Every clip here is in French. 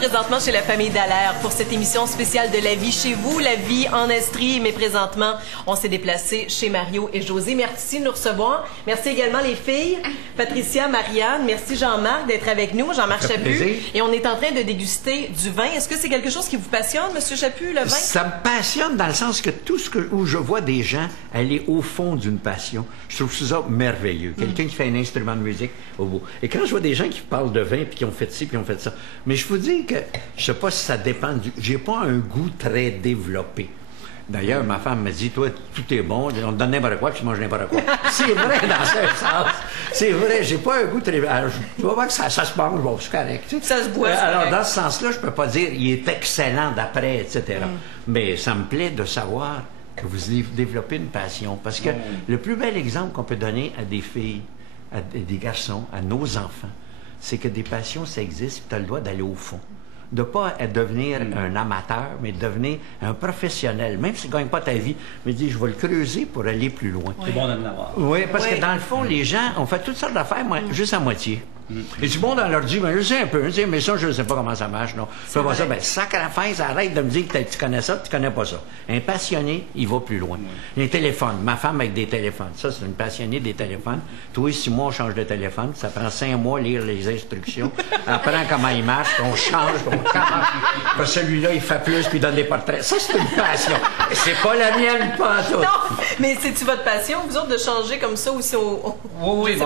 présentement chez la famille Dallaire pour cette émission spéciale de La vie chez vous, La vie en Estrie. Mais présentement, on s'est déplacé chez Mario et José. Merci de nous recevoir. Merci également les filles, Patricia, Marianne. Merci Jean-Marc d'être avec nous, Jean-Marc Chaput. Et on est en train de déguster du vin. Est-ce que c'est quelque chose qui vous passionne, Monsieur Chaput, le vin? Ça me passionne dans le sens que tout ce où je vois des gens aller au fond d'une passion, je trouve ça merveilleux. Quelqu'un qui fait un instrument de musique au bout. Et quand je vois des gens qui parlent de vin puis qui ont fait ci puis qui ont fait ça, mais je vous dis que je sais pas si ça dépend du. J'ai pas un goût très développé. D'ailleurs, ma femme me dit, toi, tout est bon, on te donne n'importe quoi, puis tu manges n'importe quoi. C'est vrai dans ce sens. C'est vrai, j'ai pas un goût très. Alors, je vois que ça se mange, bon, c'est correct. Tu sais. Ça se boit. Alors, dans ce sens-là, je peux pas dire, il est excellent d'après, etc. Mais ça me plaît de savoir que vous développez une passion. Parce que le plus bel exemple qu'on peut donner à des filles, à des garçons, à nos enfants, c'est que des passions, ça existe, puis tu as le droit d'aller au fond. De ne pas devenir un amateur, mais de devenir un professionnel. Même si tu ne gagnes pas ta vie, mais dis, je vais le creuser pour aller plus loin. C'est bon d'en avoir. Oui, parce que dans le fond, les gens ont fait toutes sortes d'affaires, moi, juste à moitié. Et du bon dans leur dit, mais je sais un peu, mais ça, je ne sais pas comment ça marche, non. Je fais pas ça, ben, sac à la fin, ça arrête de me dire que tu connais ça, tu connais pas ça. Un passionné, il va plus loin. Les téléphones, ma femme avec des téléphones, ça, c'est une passionnée des téléphones. Toi, 6 mois, on change de téléphone, ça prend 5 mois à lire les instructions, apprend comment il marche, on change, celui-là, il fait plus, puis il donne des portraits. Ça, c'est une passion. C'est pas la mienne, pas tout. Non, mais c'est-tu votre passion, vous autres, de changer comme ça aussi Oui,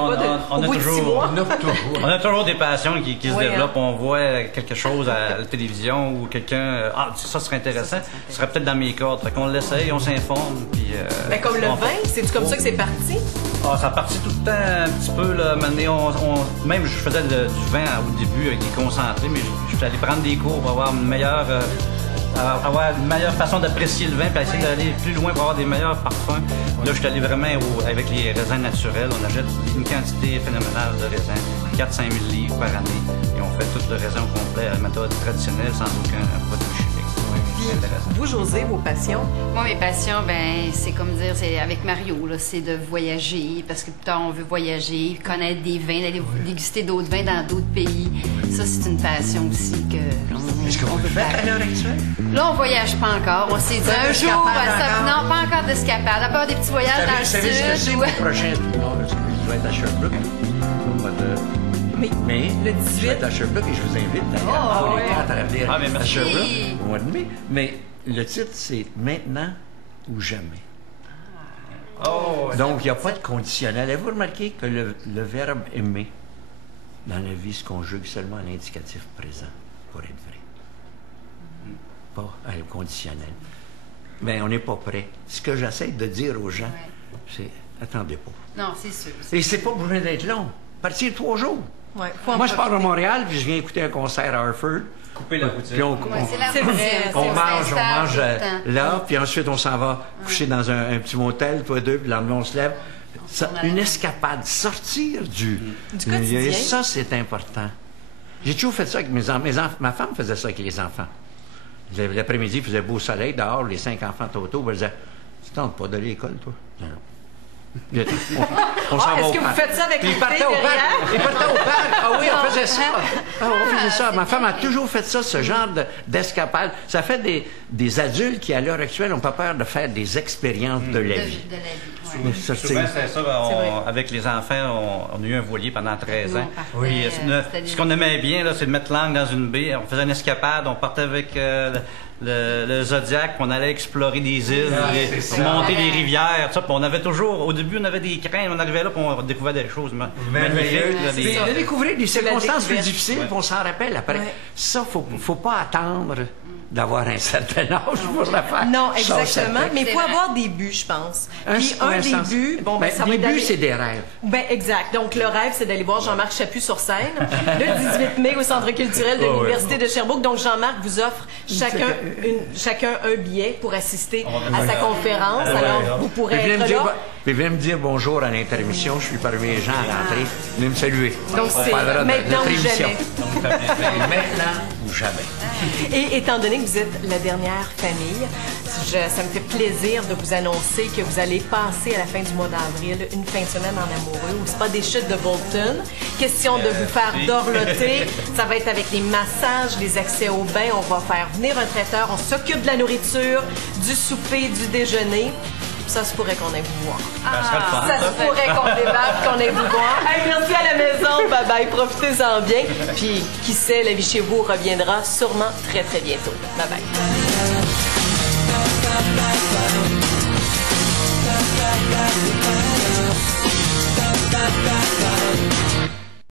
on a toujours des passions qui se développent. On voit quelque chose à la télévision ou quelqu'un... ça serait intéressant. Ce serait peut-être dans mes cordes. Fait qu'on l'essaye, on s'informe, puis... Mais comme le vin, c'est-tu comme ça que c'est parti? Ça a parti tout le temps un petit peu, là. Même, je faisais du vin au début avec des concentrés, mais je suis allé prendre des cours pour avoir une meilleure façon d'apprécier le vin, puis essayer d'aller plus loin pour avoir des meilleurs parfums. Là, je suis allé vraiment avec les raisins naturels. On achète une quantité phénoménale de raisins, 4-5 000 livres par année, et on fait tout le raisin au complet à la méthode traditionnelle, sans aucun produit chimique. Vous, José, vos passions? Moi, mes passions, ben, c'est comme dire, c'est avec Mario, là, c'est de voyager, parce que plus tard, on veut voyager, connaître des vins, d'aller déguster d'autres vins dans d'autres pays. Ça, c'est une passion aussi que... Est-ce que vous le faites à l'heure actuelle? Là, on voyage pas encore. On s'est dit un jour... Non, pas encore d'escapade. À part des petits voyages dans le sud. Vous savez ce que c'est, mon prochain... Non, je vais être à Sherbrooke. Mais le 18... je vais être à Sherbrooke et je vous invite d'ailleurs à venir à Sherbrooke au mois de mai. Mais le titre, c'est « Maintenant ou jamais ». Donc, il n'y a pas de conditionnel. Avez-vous remarqué que le verbe « aimer » dans la vie se conjugue seulement à l'indicatif présent pour être vrai? Pas à le conditionnel. Mais on n'est pas prêt. Ce que j'essaie de dire aux gens, c'est « attendez pas ». Non, c'est sûr. Et c'est pas besoin d'être long. Partir 3 jours. Ouais, moi, je pars de Montréal, puis je viens écouter un concert à Harford. Couper la boutique. Puis on mange là, puis ensuite on s'en va coucher dans un petit motel, toi deux, puis le lendemain on se lève. Une escapade, sortir du quotidien. Et ça, c'est important. J'ai toujours fait ça avec mes enfants. Ma femme faisait ça avec les enfants. L'après-midi, il faisait beau soleil dehors, les 5 enfants totaux, elle disait « Tu tentes pas d'aller à l'école, toi? » On s'en va est-ce que vous faites ça avec les filles derrière? Ils partaient au parc. Ah oui, on faisait ça. On faisait ça. Ma femme a toujours fait ça, ce genre d'escapade. Ça fait des adultes qui, à l'heure actuelle, n'ont pas peur de faire des expériences de la vie. Souvent, c'est ça. Avec les enfants, on a eu un voilier pendant 13 ans. Oui. Ce qu'on aimait bien, c'est de mettre l'angle dans une baie. On faisait une escapade. On partait avec le Zodiac. On allait explorer des îles, monter des rivières. Tout ça. On avait toujours... Au début, on avait des craintes. On arrivait là et on découvrait des choses magnifiques. On a découvert des circonstances plus difficiles, puis on s'en rappelle après. Ça, faut pas attendre d'avoir un certain âge pour le faire. Non, exactement. Mais il faut avoir des buts, je pense. Puis un des buts... Les buts, c'est des rêves. Exact. Donc, le rêve, c'est d'aller voir Jean-Marc Chaput sur scène le 18 mai au Centre culturel de l'Université de Sherbrooke. Donc, Jean-Marc vous offre chacun un billet pour assister à sa conférence. Alors, vous pourrez être là. Puis venez me dire bonjour à l'intermission. Je suis parmi les gens à l'entrée. Venez me saluer. Donc, c'est maintenant ou jamais. Maintenant ou jamais. Et étant donné que vous êtes la dernière famille, ça me fait plaisir de vous annoncer que vous allez passer à la fin du mois d'avril une fin de semaine en amoureux au Spa des Chutes de Bolton. Question de vous faire dorloter. Ça va être avec les massages, les accès au bain. On va faire venir un traiteur. On s'occupe de la nourriture, du souper, du déjeuner. Ça se pourrait qu'on aille vous voir. Ça se pourrait qu'on débarque, qu'on aille vous voir. Hey, merci à la maison. Bye bye. Profitez-en bien. Puis, qui sait, la vie chez vous reviendra sûrement très, très bientôt. Bye bye.